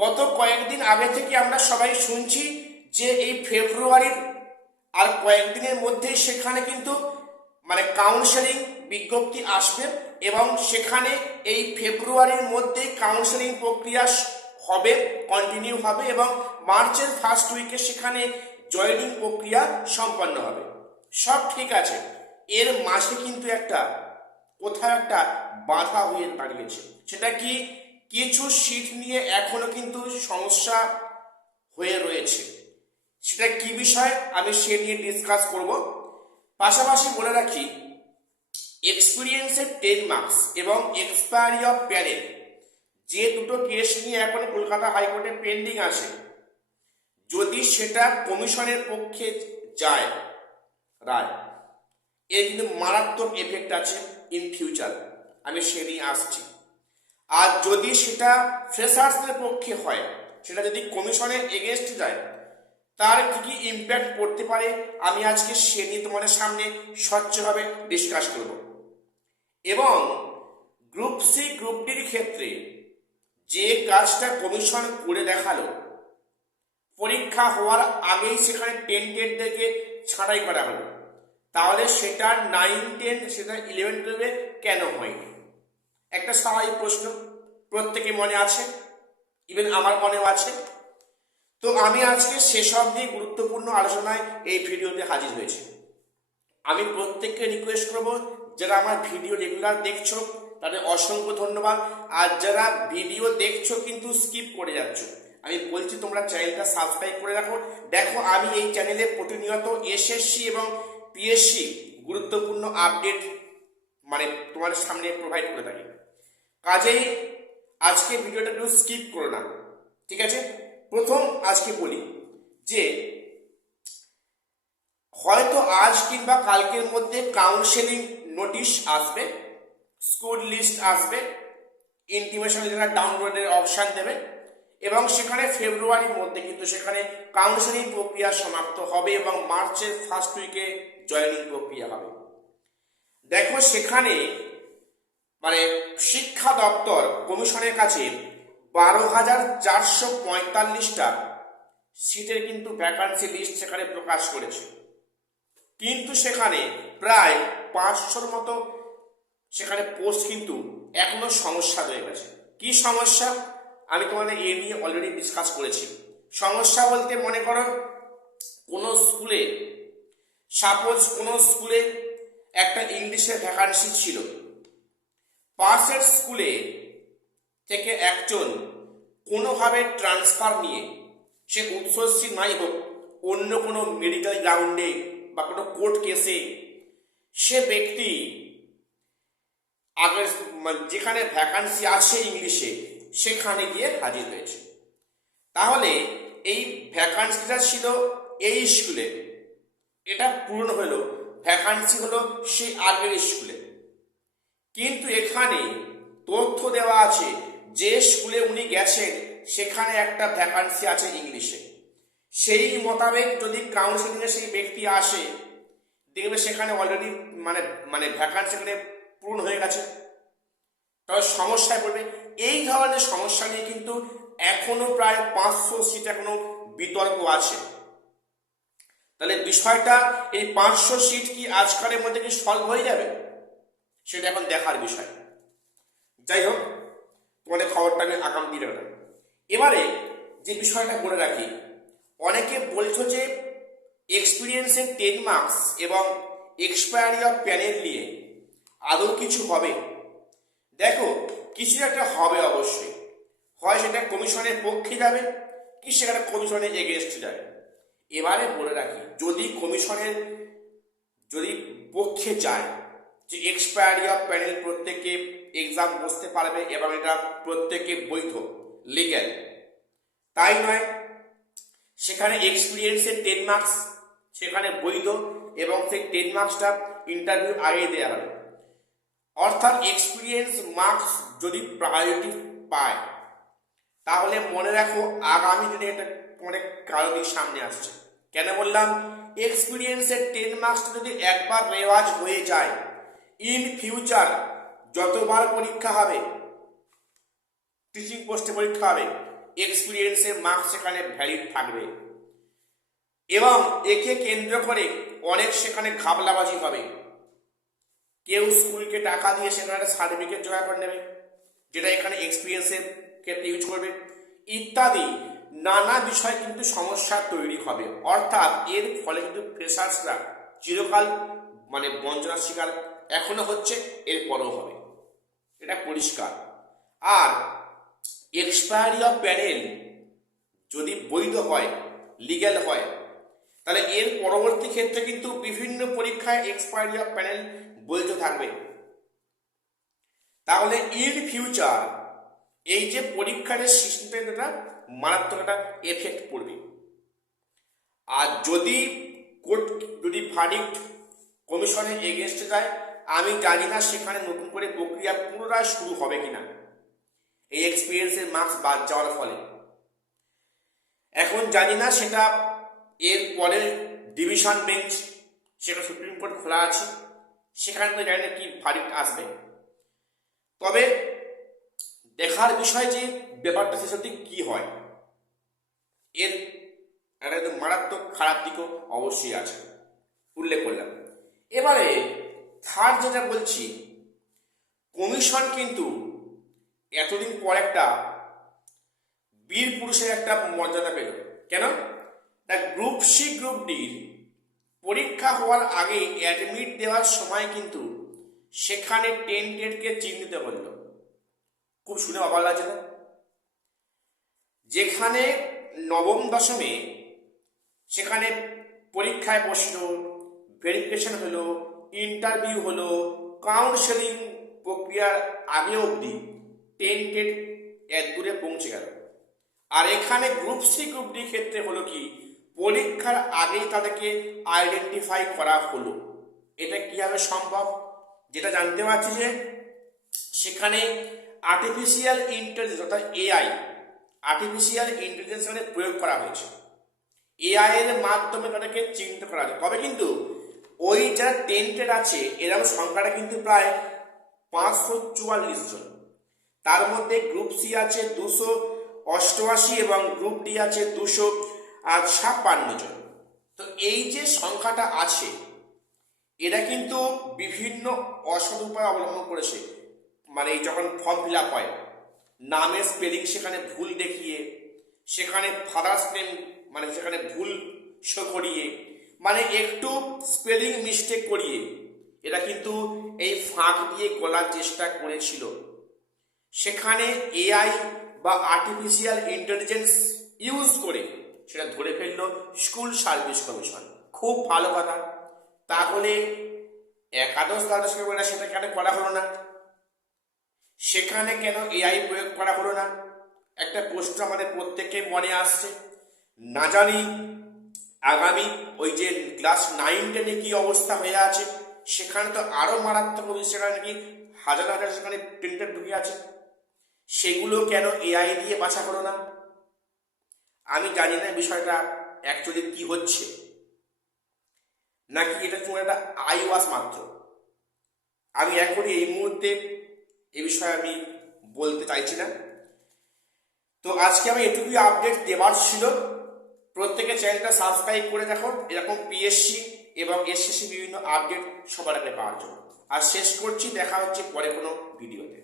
গত কয়েকদিন আগে থেকে আমরা সবাই শুনছি যে এই ফেব্রুয়ারির আর কয়েকদিনের মধ্যেই সেখানে কিন্তু কাউন্সেলিং বিজ্ঞপ্তি আসবে এবং সেখানে এই ফেব্রুয়ারির মধ্যে কাউন্সেলিং প্রক্রিয়া হবে, কন্টিনিউ হবে এবং মার্চের ফার্স্ট উইকে সেখানে জয়েনিং প্রক্রিয়া সম্পন্ন হবে। সব ঠিক আছে, এর মাঝে কিন্তু কোথাও একটা বাধা হয়ে দাঁড়িয়েছে। সেটা কি, কিছু সিট নিয়ে এখনো কিন্তু সমস্যা হয়ে রয়েছে। সেটা কি বিষয় আমি সে নিয়ে ডিসকাস করব। পাশাপাশি বলে রাখি, এক্সপিরিয়েন্সের 10 মার্কস এবং এক্সপায়ারি অফ প্যানেল, যে দুটো কেস নিয়ে এখন কলকাতা হাইকোর্টে পেন্ডিং আছে, যদি সেটা কমিশনের পক্ষে যায় রায়, এর কিন্তু মারাত্মক এফেক্ট আছে ইন ফিউচার, আমি সে নিয়ে আসছি। আর যদি সেটা ফ্রেশার্সদের পক্ষে হয়, সেটা যদি কমিশনের এগেনস্ট যায়, তার কি কি ইম্প্যাক্ট পড়তে পারে আমি আজকে সে নিয়ে তোমাদের সামনে স্বচ্ছভাবে ডিসকাস করব। এবং গ্রুপ সি গ্রুপ ডির ক্ষেত্রে যে কাজটা কমিশন করে দেখালো, পরীক্ষা হওয়ার আগেই সেখানে 10-10 ছাঁটাই করা হলো, তাহলে সেটা 9-10 সেটা 11-12 কেন হয়নি? একটা স্বাভাবিক প্রশ্ন প্রত্যেকে মনে আছে, ইভেন আমার মনেও আছে। তো আমি আজকে সেসব নিয়ে গুরুত্বপূর্ণ আলোচনায় এই ভিডিওতে হাজির হয়েছি। আমি প্রত্যেককে রিকোয়েস্ট করব, যারা আমার ভিডিও রেগুলার দেখছো তাদের অসংখ্য ধন্যবাদ। আর যারা ভিডিও দেখছো কিন্তু স্কিপ করে যাচ্ছ, আমি বলছি তোমরা চ্যানেলটা সাবস্ক্রাইব করে রাখো। দেখো, আমি এই চ্যানেলে প্রতিনিয়ত এসএসসি এবং পিএসসি গুরুত্বপূর্ণ আপডেট তোমার সামনে প্রোভাইড করে থাকি। কাজেই আজকে ভিডিওটা একটু স্কিপ করো না, ঠিক আছে? প্রথম আজকে বলি যে হয়তো আজ কিংবা কালকের মধ্যে কাউন্সেলিং নোটিশ আসবে, স্কুল লিস্ট আসবে, ইন্টিমেশন লেটার ডাউনলোডের অপশান দেবে এবং সেখানে ফেব্রুয়ারির মধ্যে কিন্তু সেখানে কাউন্সেলিং প্রক্রিয়া সমাপ্ত হবে এবং মার্চের ফার্স্ট উইকে জয়েনিং প্রক্রিয়া হবে। দেখো, সেখানে শিক্ষা দপ্তর কমিশনের কাছে 12,445টা সিটের কিন্তু ভ্যাকান্সি লিস্ট সেখানে প্রকাশ করেছে, কিন্তু সেখানে প্রায় 500-র মতো সেখানে পোস্ট কিন্তু এখনো সমস্যা রয়ে গেছে। কি সমস্যা আমি তোমাদের এ নিয়ে অলরেডি ডিসকাস করেছি। সমস্যা বলতে মনে করো, কোনো স্কুলে একটা ইংলিশের ভ্যাকান্সি ছিল, পাশের স্কুলে থেকে একজন কোনোভাবে ট্রান্সফার নিয়ে, সে উৎসর্গী নাই হোক, অন্য কোনো মেডিকেল গ্রাউন্ডে বা কোনো কোর্ট কেসে, সে ব্যক্তি আগে যেখানে ভ্যাকান্সি আছে ইংলিশে সেখানে গিয়ে হাজির হয়েছে। তাহলে এই ভ্যাকান্সিটা ছিল এই স্কুলে, এটা পূরণ হলো, ভ্যাকান্সি হলো সেই আগের স্কুলে, কিন্তু এখানে তথ্য দেওয়া আছে যে স্কুলে উনি গেছেন সেখানে একটা ভ্যাকান্সি আছে ইংলিশে। সেই মোতাবেক যদি কাউন্সিলিংয়ে সেই ব্যক্তি আসে, দেখবে সেখানে অলরেডি ভ্যাকান্সি পূরণ হয়ে গেছে, তবে সমস্যায় পড়বে। এই ধরনের সমস্যা নিয়ে কিন্তু এখনো প্রায় 500 সিট এখনো বিতর্ক আছে। তাহলে বিষয়টা, এই 500 সিট কি আজকালের মধ্যে কি সলভ হয়ে যাবে, সেটা এখন দেখার বিষয়। যাই হোক, তোমাদের খবরটা আমি আগাম দিয়ে রাখলাম। এবারে যে বিষয়টা বলে রাখি, অনেকে বলছো যে এক্সপিরিয়েন্সের 10 মার্কস এবং এক্সপায়ারি অফ প্যানেল নিয়ে আদৌ কিছু হবে। দেখো, কিছু একটা হবে অবশ্যই, হয় সেটা কমিশনের পক্ষে যাবে কি সেটা কমিশনের এগেনস্ট যাবে। এবারে বলে রাখি, যদি কমিশনের পক্ষে যায় যে এক্সপায়ারি অফ প্যানেল প্রত্যেকে এক্সাম বসতে পারবে এবং এটা প্রত্যেকে বৈধ, লিগ্যাল, তাই নয়, সেখানে এক্সপিরিয়েন্সের 10 মার্কস সেখানে বৈধ এবং সেই 10 মার্কসটা ইন্টারভিউ আগে দেওয়া হবে। অর্থাৎ এক্সপিরিয়েন্স মার্কস যদি প্রায়োরিটি পায়, তাহলে মনে রাখো আগামী দিনে এটা অনেক কারো দিক সামনে আসছে। কেন বললাম? এক্সপিরিয়েন্সের 10 মার্কসটা যদি একবার রেওয়াজ হয়ে যায়, ইন ফিউচার যতবার পরীক্ষা হবে, টিচিং পোস্টে পরীক্ষা হবে, এক্সপিরিয়েন্সের মার্কস সেখানে ভ্যালিড থাকবে এবং একে কেন্দ্র করে অনেক সেখানে ঘাবলাবাজি হবে। কেউ স্কুলকে টাকা দিয়ে সেখানে একটা সার্টিফিকেট জোগাড় করে নেবে, যেটা এখানে এক্সপিরিয়েন্সের ক্ষেত্রে ইউজ করবে ইত্যাদি নানা বিষয় কিন্তু সমস্যা তৈরি হবে। অর্থাৎ এর ফলে কিন্তু ফ্রেশার্সরা চিরকাল মানে বঞ্চনার শিকার এখনো হচ্ছে, এরপরও হবে, এটা পরিষ্কার। আর এক্সপায়ারি অফ প্যানেল যদি বৈধ হয়, লিগ্যাল হয়, তাহলে এর পরবর্তী ক্ষেত্রে কিন্তু বিভিন্ন পরীক্ষায় এক্সপায়ারি অফ প্যানেল বৈধ থাকবে। তাহলে ইন ফিউচার এই যে পরীক্ষার সিস্টেমটা মারাত্মক একটা এফেক্ট পড়বে। আর যদি কোর্ট যদি ভার্ডিক্ট কমিশনের এগেনস্টে যায়, আমি জানি না সেখানে নতুন করে প্রক্রিয়া পুনরায় শুরু হবে কিনা এই এক্সপিরিয়েন্সের মার্কস বাদ যাওয়ার ফলে। এখন জানি না সেটা এর পরের ডিভিশন বেঞ্চ, সেটা সুপ্রিম কোর্ট খোলা আছে, সেখানে তো জানি না কি ভার্ডিক্ট আসবে। তবে দেখার বিষয় যে ব্যাপারটা শেষ অবধি কি হয়, এর একটা একদম মারাত্মক খারাপ দিকও অবশ্যই আছে, উল্লেখ করলাম। এবারে থার্ড যেটা বলছি, কমিশন কিন্তু এতদিন পর একটা বীর পুরুষের একটা মর্যাদা পেল। কেন? গ্রুপ সি গ্রুপ ডির পরীক্ষা হওয়ার আগে অ্যাডমিট দেওয়ার সময় কিন্তু সেখানে টেন্টেডকে চিহ্নিত করল। খুব শুনে অবাক লাগছে না? যেখানে নবম দশমে সেখানে পরীক্ষায় বসলো, ভেরিফিকেশন হলো, ইন্টারভিউ হলো, কাউন্সেলিং প্রক্রিয়ার আগে অবধি টেন্টেড এত দূরে পৌঁছে গেল। আর এখানে গ্রুপ সি গ্রুপ ডি ক্ষেত্রে হলো কি, পরীক্ষার আগেই তাদেরকে আইডেন্টিফাই করা হলো। এটা কিভাবে সম্ভব? যেটা জানতে পারছি যে সেখানে আর্টিফিশিয়াল ইন্টেলিজেন্স অর্থাৎ এআই, আর্টিফিশিয়াল ইন্টেলিজেন্স মানে প্রয়োগ করা হয়েছে। এআই এর মাধ্যমে তাদেরকে চিহ্নিত করা হয়েছে। তবে কিন্তু ওই যারা টেন্টেড আছে এরকম সংখ্যাটা কিন্তু প্রায় 544 জন। তার মধ্যে গ্রুপ সি আছে 288 এবং গ্রুপ ডি আছে 256 জন। তো এই যে সংখ্যাটা আছে, এরা কিন্তু বিভিন্ন অসৎ উপায় অবলম্বন করেছে। মানে যখন ফর্ম ফিল আপ হয়, নামের স্পেলিং সেখানে ভুল দেখিয়ে, সেখানে ফাদার্স নেম মানে সেখানে ভুল শো করিয়ে, মানে একটু স্পেলিং মিস্টেক করিয়ে এরা কিন্তু এই ফাঁক দিয়ে গলার চেষ্টা করেছিল। সেখানে এআই বা আর্টিফিশিয়াল ইন্টেলিজেন্স ইউজ করে সেটা ধরে ফেললো স্কুল সার্ভিস কমিশন। খুব ভালো কথা। তাহলে একাদশ দ্বাদশ পেপারে সেটা কেন করা হলো না? সেখানে কেন এআই প্রয়োগ করা হলো না? একটা প্রশ্ন আমাদের প্রত্যেকের মনে আসছে। না জানি আগামী ওই যে ক্লাস 9-10 কি অবস্থা হয়ে আছে, সেখানে তো আরো মারাত্মক হবে। সেখানে নাকি হাজার হাজার সেখানে প্রিন্টার ঢুকে আছে, সেগুলো কেন এআই দিয়ে বাছা হলো না? আমি জানি না বিষয়টা অ্যাকচুয়ালি কি হচ্ছে, নাকি এটা তোমার একটা আই ওয়াশ মাত্র। আমি এখনই এই মুহূর্তে এ বিষয়ে আমি বলতে চাইছি না। তো আজকে আমি এটুকুই আপডেট দেওয়ার ছিল। প্রত্যেকে চ্যানেলটা সাবস্ক্রাইব করে রাখো এরকম পিএসসি এবং এসএসসি বিভিন্ন আপডেট সবার আগে পাওয়ার জন্য। আর শেষ করছি, দেখা হচ্ছে পরে কোনো ভিডিওতে।